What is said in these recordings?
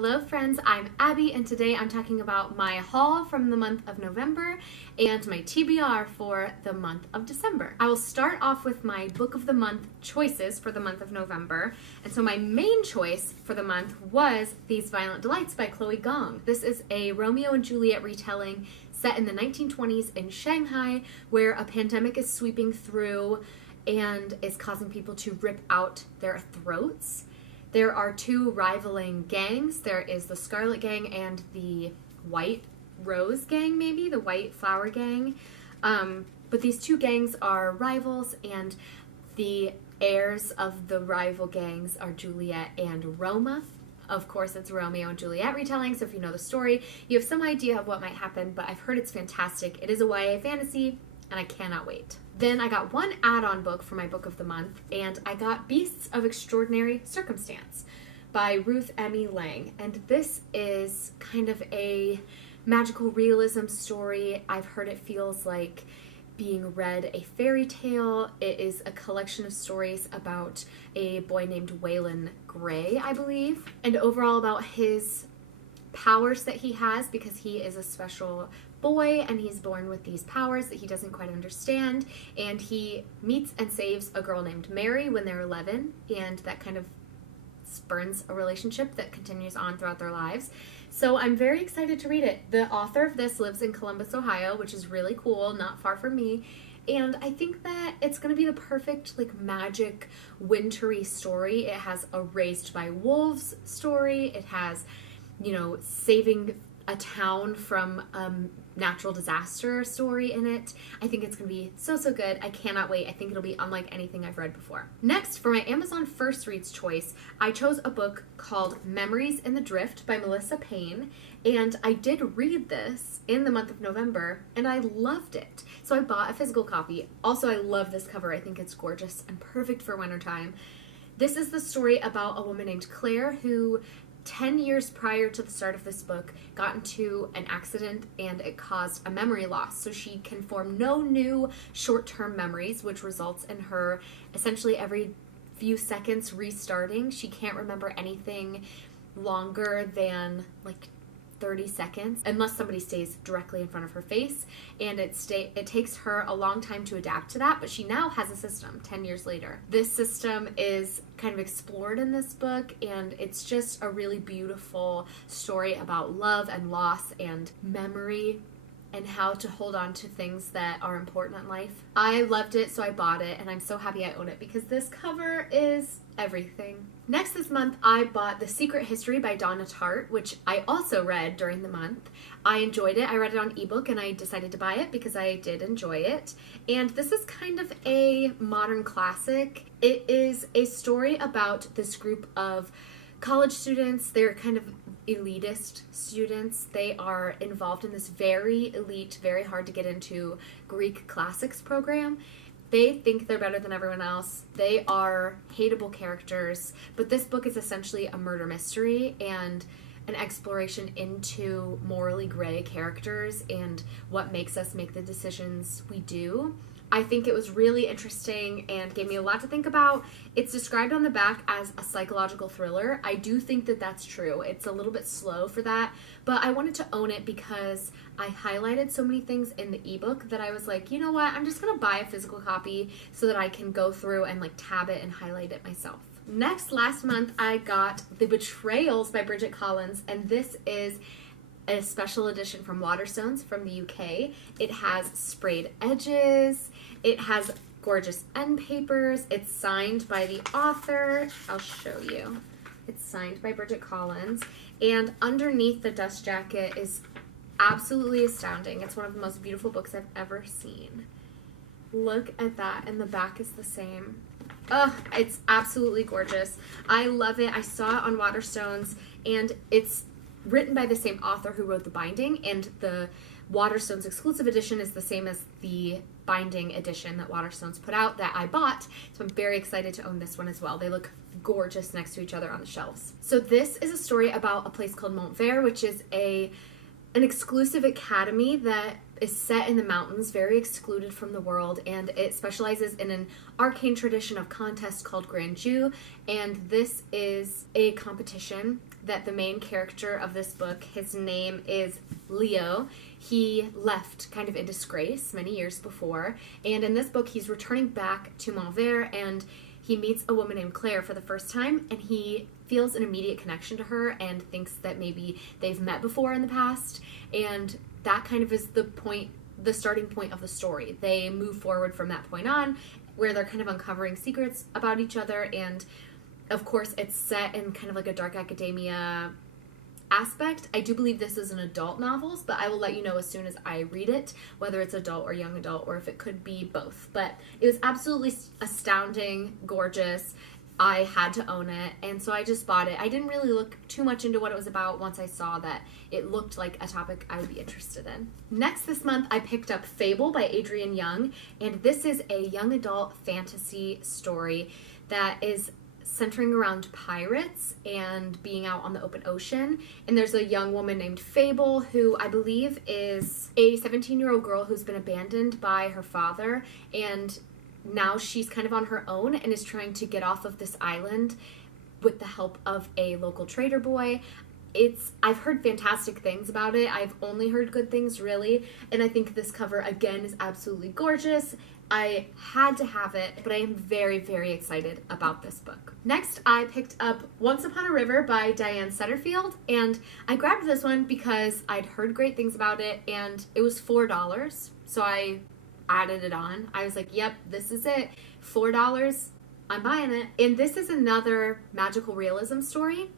Hello friends, I'm Abby and today I'm talking about my haul from the month of November and my TBR for the month of December. I will start off with my book of the month choices for the month of November. And so my main choice for the month was These Violent Delights by Chloe Gong. This is a Romeo and Juliet retelling set in the 1920s in Shanghai, where a pandemic is sweeping through and is causing people to rip out their throats. There are two rivaling gangs. There is the Scarlet Gang and the White Rose Gang, maybe, the White Flower Gang. But these two gangs are rivals, and the heirs of the rival gangs are Juliet and Roma. Of course, it's Romeo and Juliet retelling, so if you know the story, you have some idea of what might happen, but I've heard it's fantastic. It is a YA fantasy, and I cannot wait. Then I got one add-on book for my book of the month, and I got Beasts of Extraordinary Circumstance by Ruth Emmy Lang. And this is kind of a magical realism story. I've heard it feels like being read a fairy tale. It is a collection of stories about a boy named Waylon Gray, I believe, and overall about his powers that he has, because he is a special boy and he's born with these powers that he doesn't quite understand, and he meets and saves a girl named Mary when they're 11, and that kind of spurns a relationship that continues on throughout their lives. So I'm very excited to read it. The author of this lives in Columbus, Ohio, which is really cool, not far from me, and I think that it's going to be the perfect magic wintry story. It has a Raised by Wolves story. It has, saving a town from natural disaster story in it. I think it's gonna be so good. I cannot wait. I think it'll be unlike anything I've read before. Next, for my Amazon First Reads choice, I chose a book called Memories in the Drift by Melissa Payne, and I did read this in the month of November and I loved it. So I bought a physical copy. Also, I love this cover. I think it's gorgeous and perfect for wintertime. This is the story about a woman named Claire who 10 years prior to the start of this book got into an accident and it caused a memory loss. So she can form no new short-term memories, which results in her essentially every few seconds restarting. She can't remember anything longer than 30 seconds unless somebody stays directly in front of her face, and it takes her a long time to adapt to that, but she now has a system 10 years later. This system is kind of explored in this book, and it's just a really beautiful story about love and loss and memory and how to hold on to things that are important in life. I loved it, so I bought it, and I'm so happy I own it because this cover is everything. Next this month, I bought The Secret History by Donna Tartt, which I also read during the month. I enjoyed it. I read it on ebook, and I decided to buy it because I did enjoy it. And this is kind of a modern classic. It is a story about this group of college students. They're kind of elitist students. They are involved in this very elite, very hard to get into Greek classics program. They think they're better than everyone else. They are hateable characters, but this book is essentially a murder mystery and an exploration into morally gray characters and what makes us make the decisions we do. I think it was really interesting and gave me a lot to think about. It's described on the back as a psychological thriller. I do think that that's true. It's a little bit slow for that, but I wanted to own it because I highlighted so many things in the ebook that I was like, you know what, I'm just gonna buy a physical copy so that I can go through and tab it and highlight it myself. Next, last month, I got The Betrayals by Bridget Collins, and this is a special edition from Waterstones from the UK. It has sprayed edges, it has gorgeous end papers, it's signed by the author. I'll show you. It's signed by Bridget Collins, and underneath the dust jacket is absolutely astounding. It's one of the most beautiful books I've ever seen. Look at that, and the back is the same. Ugh, it's absolutely gorgeous. I love it. I saw it on Waterstones, and it's written by the same author who wrote the binding, and the Waterstones exclusive edition is the same as the binding edition that Waterstones put out that I bought, so I'm very excited to own this one as well. They look gorgeous next to each other on the shelves. So this is a story about a place called Montvert, which is an exclusive academy that is set in the mountains, very excluded from the world, and it specializes in an arcane tradition of contest called Grand Jeu, and this is a competition that the main character of this book, his name is Leo. He left kind of in disgrace many years before, and in this book he's returning back to Montvert, and he meets a woman named Claire for the first time, and he feels an immediate connection to her and thinks that maybe they've met before in the past, and that kind of is the starting point of the story. They move forward from that point on, where they're kind of uncovering secrets about each other, and of course it's set in kind of like a dark academia aspect. I do believe this is an adult novel, but I will let you know as soon as I read it, whether it's adult or young adult, or if it could be both. But it was absolutely astounding, gorgeous. I had to own it, and so I just bought it. I didn't really look too much into what it was about once I saw that it looked like a topic I would be interested in. Next this month, I picked up Fable by Adrienne Young, and this is a young adult fantasy story that is centering around pirates and being out on the open ocean. And there's a young woman named Fable who I believe is a 17-year-old girl who's been abandoned by her father, and now she's kind of on her own and is trying to get off of this island with the help of a local trader boy. I've heard fantastic things about it. I've only heard good things, really, and I think this cover again is absolutely gorgeous. I had to have it, but I am very, very excited about this book. Next, I picked up Once Upon a River by Diane Setterfield, and I grabbed this one because I'd heard great things about it, and it was $4, so I added it on. I was like, yep, this is it. $4, I'm buying it. And this is another magical realism story.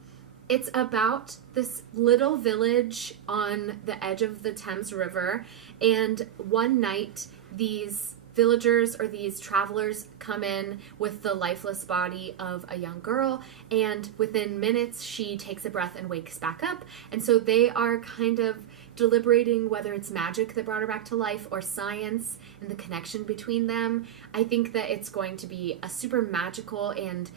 It's about this little village on the edge of the Thames River, and one night these villagers or these travelers come in with the lifeless body of a young girl, and within minutes she takes a breath and wakes back up. And so they are kind of deliberating whether it's magic that brought her back to life or science and the connection between them. I think that it's going to be a super magical and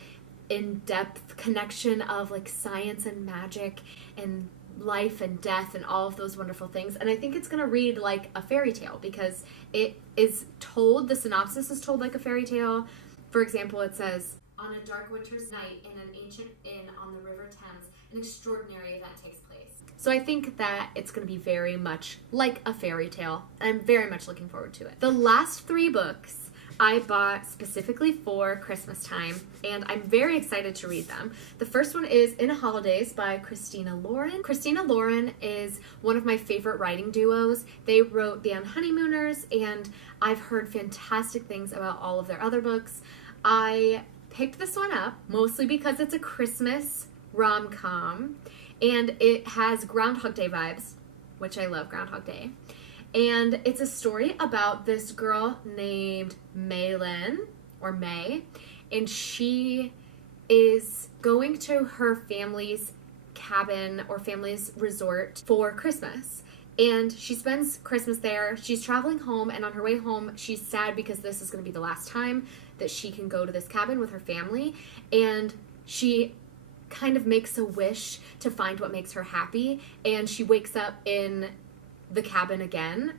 in-depth connection of like science and magic and life and death and all of those wonderful things. And I think it's going to read like a fairy tale because it is told, the synopsis is told like a fairy tale. For example, it says, on a dark winter's night in an ancient inn on the River Thames, an extraordinary event takes place. So I think that it's going to be very much like a fairy tale. I'm very much looking forward to it. The last 3 books I bought specifically for Christmas time, and I'm very excited to read them. The first one is In Holidays by Christina Lauren. Christina Lauren is one of my favorite writing duos. They wrote The Honeymooners, and I've heard fantastic things about all of their other books. I picked this one up mostly because it's a Christmas rom-com, and it has Groundhog Day vibes, which I love Groundhog Day. And it's a story about this girl named Maylin, or May, and she is going to her family's cabin or family's resort for Christmas. And she spends Christmas there. She's traveling home, and on her way home, she's sad because this is going to be the last time that she can go to this cabin with her family. And she kind of makes a wish to find what makes her happy, and she wakes up in the cabin again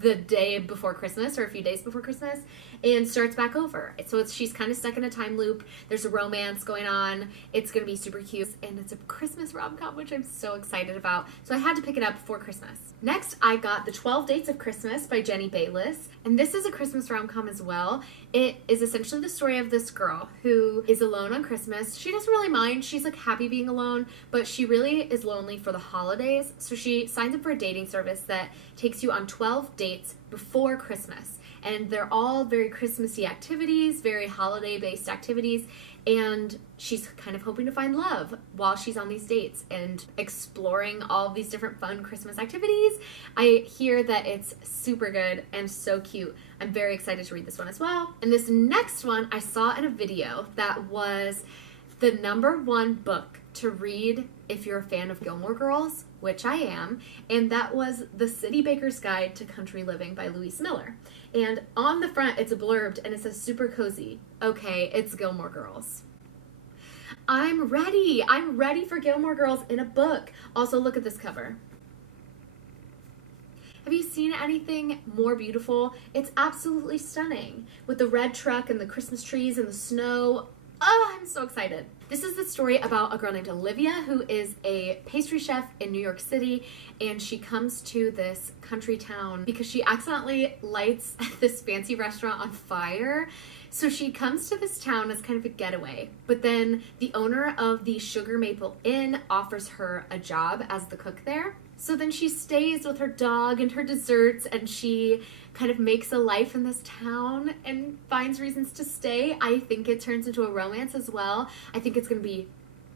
the day before Christmas or a few days before Christmas and starts back over. So she's kind of stuck in a time loop. There's a romance going on. It's going to be super cute, and it's a Christmas rom-com, which I'm so excited about. So I had to pick it up for Christmas. Next, I got The 12 Dates of Christmas by Jenny Bayliss, and this is a Christmas rom-com as well. It is essentially the story of this girl who is alone on Christmas. She doesn't really mind. She's like happy being alone, but she really is lonely for the holidays. So she signs up for a dating service that takes you on 12 dates before Christmas. And they're all very Christmassy activities, very holiday-based activities, and she's kind of hoping to find love while she's on these dates and exploring all of these different fun Christmas activities. I hear that it's super good and so cute. I'm very excited to read this one as well. And this next one I saw in a video that was the #1 book to read if you're a fan of Gilmore Girls, which I am, and that was The City Baker's Guide to Country Living by Louise Miller. And on the front, it's a blurbed, and it says super cozy. Okay, it's Gilmore Girls. I'm ready. I'm ready for Gilmore Girls in a book. Also, look at this cover. Have you seen anything more beautiful? It's absolutely stunning. With the red truck and the Christmas trees and the snow. Oh, I'm so excited. This is the story about a girl named Olivia who is a pastry chef in New York City, and she comes to this country town because she accidentally lights this fancy restaurant on fire. So she comes to this town as kind of a getaway, but then the owner of the Sugar Maple Inn offers her a job as the cook there. So then she stays with her dog and her desserts, and she kind of makes a life in this town and finds reasons to stay. I think it turns into a romance as well. I think it's going to be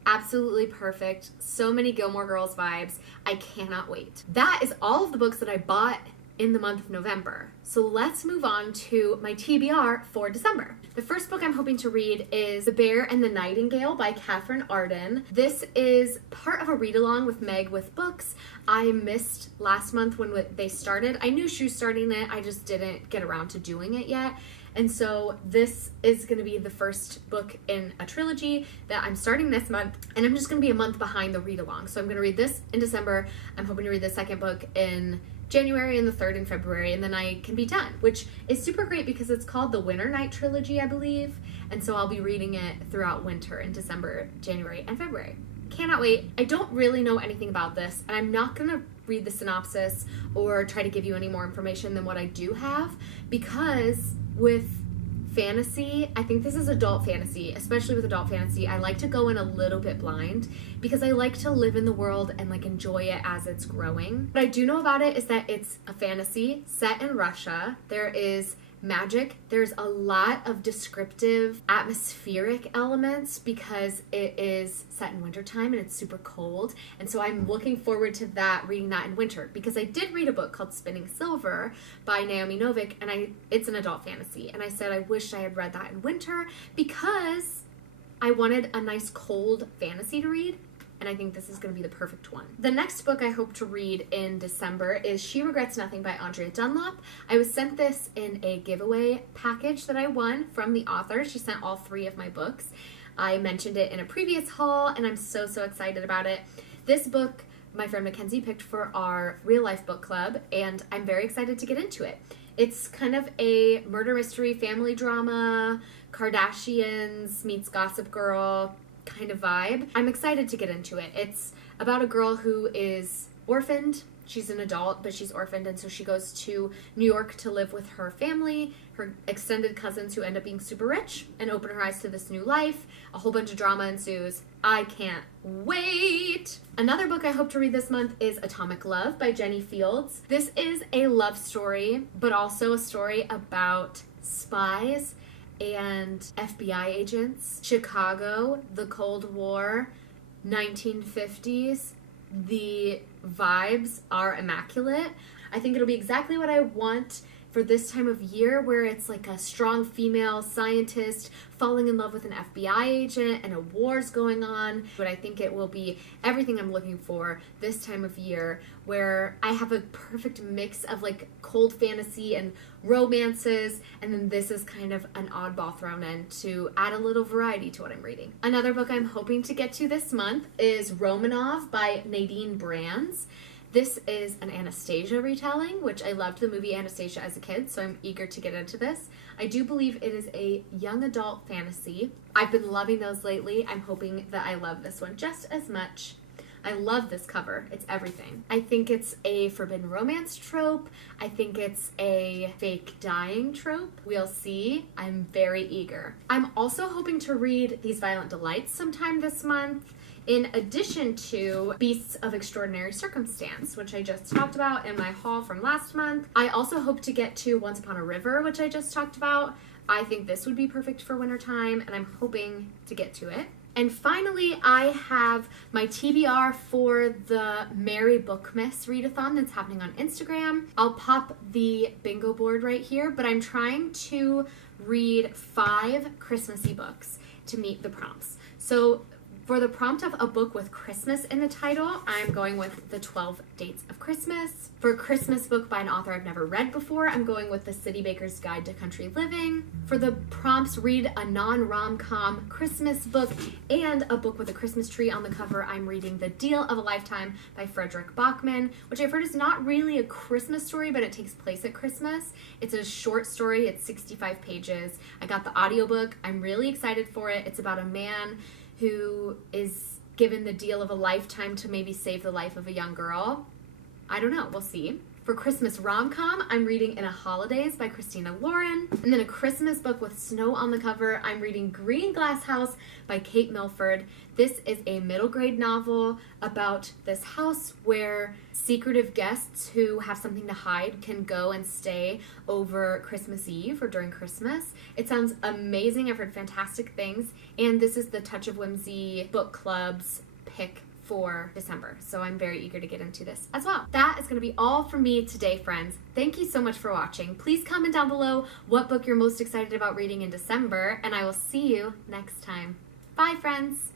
absolutely perfect. So many Gilmore Girls vibes. I cannot wait. That is all of the books that I bought in the month of November. So let's move on to my TBR for December. The first book I'm hoping to read is The Bear and the Nightingale by Catherine Arden. This is part of a read-along with Meg with Books. I missed last month when they started. I knew she was starting it, I just didn't get around to doing it yet. And so this is going to be the first book in a trilogy that I'm starting this month, and I'm just going to be a month behind the read-along. So I'm going to read this in December. I'm hoping to read the second book in January and the third in February, and then I can be done, which is super great because it's called the Winter Night Trilogy, I believe. And so I'll be reading it throughout winter in December, January, and February. Cannot wait. I don't really know anything about this, and I'm not going to read the synopsis or try to give you any more information than what I do have, because with fantasy, I think this is adult fantasy, especially with adult fantasy, I like to go in a little bit blind because I like to live in the world and like enjoy it as it's growing. What I do know about it is that it's a fantasy set in Russia. There is magic. There's a lot of descriptive atmospheric elements because it is set in wintertime and it's super cold. And so I'm looking forward to that, reading that in winter, because I did read a book called Spinning Silver by Naomi Novik, and it's an adult fantasy. And I said I wish I had read that in winter because I wanted a nice cold fantasy to read. And I think this is going to be the perfect one. The next book I hope to read in December is She Regrets Nothing by Andrea Dunlop. I was sent this in a giveaway package that I won from the author. She sent all 3 of my books. I mentioned it in a previous haul, and I'm so excited about it. This book my friend Mackenzie picked for our real life book club, and I'm very excited to get into it. It's kind of a murder mystery, family drama, Kardashians meets Gossip Girl kind of vibe. I'm excited to get into it. It's about a girl who is orphaned. She's an adult, but she's orphaned, and so she goes to New York to live with her family, her extended cousins who end up being super rich, and open her eyes to this new life. A whole bunch of drama ensues. I can't wait! Another book I hope to read this month is Atomic Love by Jenny Fields. This is a love story, but also a story about spies and FBI agents. Chicago, the Cold War, 1950s. The vibes are immaculate. I think it'll be exactly what I want for this time of year, where it's like a strong female scientist falling in love with an FBI agent and a war's going on. But I think it will be everything I'm looking for this time of year, where I have a perfect mix of like cold fantasy and romances, and then this is kind of an oddball thrown in to add a little variety to what I'm reading. Another book I'm hoping to get to this month is Romanov by Nadine Brands. This is an Anastasia retelling, which I loved the movie Anastasia as a kid, so I'm eager to get into this. I do believe it is a young adult fantasy. I've been loving those lately. I'm hoping that I love this one just as much. I love this cover. It's everything. I think it's a forbidden romance trope. I think it's a fake dying trope. We'll see. I'm very eager. I'm also hoping to read These Violent Delights sometime this month, in addition to Beasts of Extraordinary Circumstance, which I just talked about in my haul from last month. I also hope to get to Once Upon a River, which I just talked about. I think this would be perfect for wintertime, and I'm hoping to get to it. And finally, I have my TBR for the Merry Bookmas Readathon that's happening on Instagram. I'll pop the bingo board right here, but I'm trying to read 5 Christmassy books to meet the prompts. So For the prompt of a book with Christmas in the title, I'm going with The 12 Dates of Christmas. For a Christmas book by an author I've never read before, I'm going with The City Baker's Guide to Country Living. For the prompts, read a non-rom-com Christmas book and a book with a Christmas tree on the cover, I'm reading The Deal of a Lifetime by Frederick Bachman, which I've heard is not really a Christmas story, but it takes place at Christmas. It's a short story. It's 65 pages. I got the audiobook. I'm really excited for it. It's about a man who is given the deal of a lifetime to maybe save the life of a young girl. I don't know. We'll see. For Christmas rom-com, I'm reading In a Holidays by Christina Lauren. And then a Christmas book with snow on the cover, I'm reading Green Glass House by Kate Milford. This is a middle grade novel about this house where secretive guests who have something to hide can go and stay over Christmas Eve or during Christmas. It sounds amazing. I've heard fantastic things. And this is the Touch of Whimsy book club's pick for December. So I'm very eager to get into this as well. That is going to be all from me today, friends. Thank you so much for watching. Please comment down below what book you're most excited about reading in December, and I will see you next time. Bye, friends.